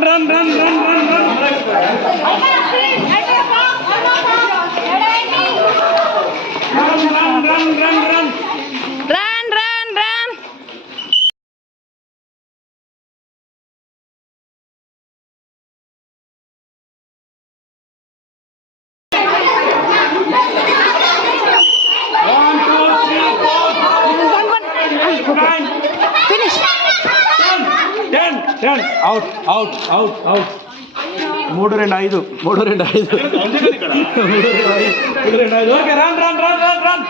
run, run, run, run, run, run. Run, run, run, run, run. Run, run, run. One, two, three, four. Run. Turn out out out out మూడు రెండు ఐదు. మూడు రెండు ఐదు. మూడు రెండు ఐదు. Okay run run run run run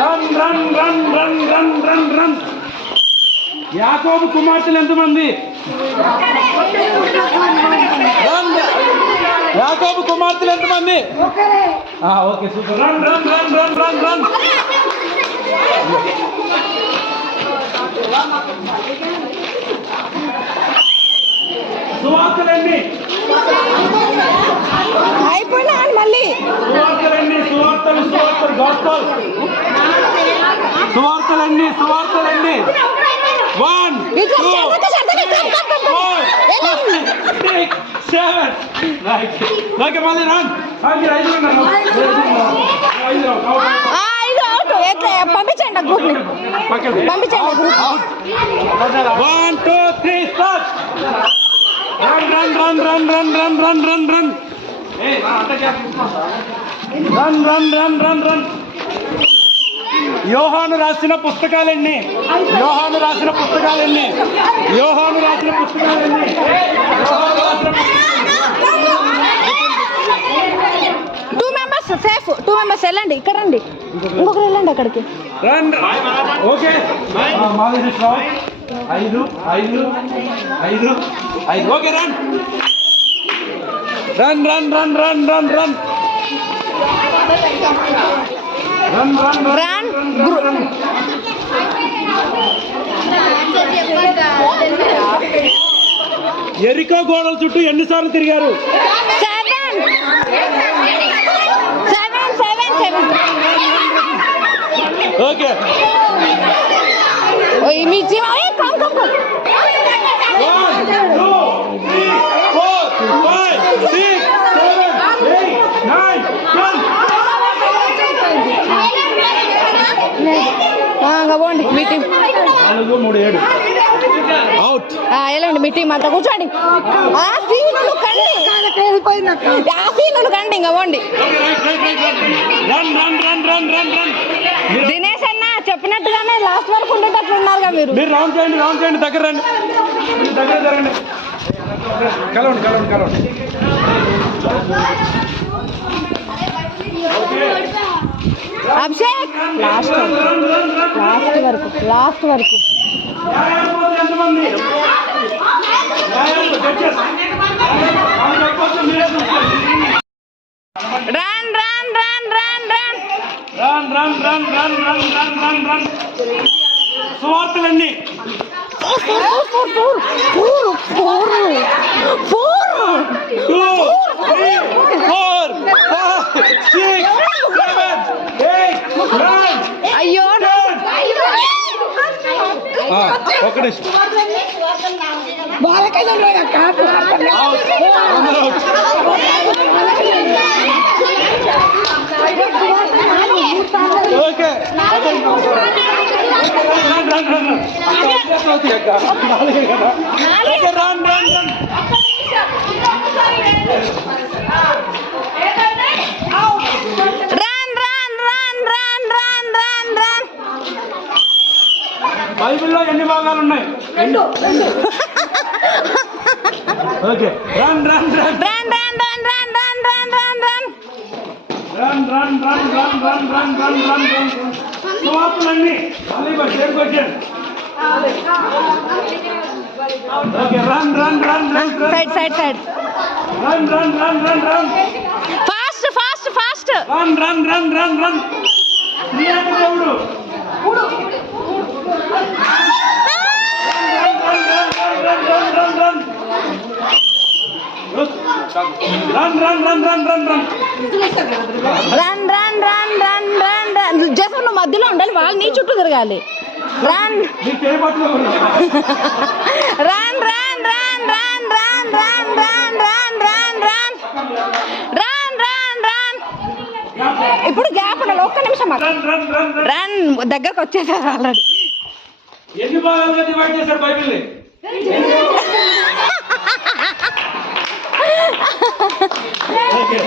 run run run run run run run యాకోబు కుమార్తెలు ఎంతమంది? రన్ యాకోబు కుమార్తెలు ఎంతమంది? Okay super. Run run run run run run. సువార్తలండి అయిపోయినా మళ్ళీ. సువార్తలండి సువార్తలు సువార్తలు గాస్పల్ సువార్తలండి సువార్తలండి వన్ టూ ఐదు అవుట్ అవుట్ ఆ, ఇది అవుట్ ఎట్లా పంపించండి గ్రూప్ని పక్కన పంపించండి group one two three start run run run run run run run run run run run run run run యోహాను రాసిన పుస్తకాలెన్ని యోహాను రాసిన పుస్తకాలెన్ని యోహాను రాసిన పుస్తకాలెన్ని యోహాను రాసిన two members safe. Two members వెళ్ళండి. ఇక్కడ రండి. ఇంకొకరు వెళ్ళండి అక్కడికి. Run okay. ఐదు ఐదు ఐదు ఐదు. Okay run run run run run run run run run ఎరికో గోడల చుట్టూ ఎన్నిసార్లు తిరిగారు? ఓకే మీ జీవా కమ్ కమ్ కమ్ పోండి మీ టీం అవుట్ వెళ్ళండి మీ టీం అంతా కూర్చోండి ఆ సీనులు కండి ఇంకా పోండి. Run run run run run run Dinesh అన్న చెప్పినట్టుగానే లాస్ట్ వరకు ఉండేటట్లు ఉన్నారుగా మీరు. మీరు రౌండ్ చేయండి రౌండ్ చేయండి దగ్గర రండి. దగ్గర జరగండి. కలవండి కలవండి కలవండి. అభిషేక్! లాస్ట్ లాస్ట్ వరకు లాస్ట్ వరకు. ఎంతమంది? Run run run run run run run run run run run run run సువార్తలన్నీ. అయ్యో ఒక నిమిషం. అవుట్ బైబిల్లో ఎన్ని భాగాలు ఉన్నాయి రెండు okay run run run run run run run run run run run run run run run run run run run జవాబులన్నీ మళ్ళీ same question okay run run run run side side side run run run run run fast fast fast run run run run run నీ అంటే ఎవడు run run run run run run వాళ్ళు నీ చుట్టూ తిరగాలి రాన్ run run run run run run run run run run run run రాన్ ఇప్పుడు gap ఉండాలి ఒక్క నిమిషం. రన్ దగ్గరకు వచ్చేసారు ఆల్రెడీ ఎన్ని భాగాలుగా డివైడ్ చేశారు బైబిల్ని ఓకే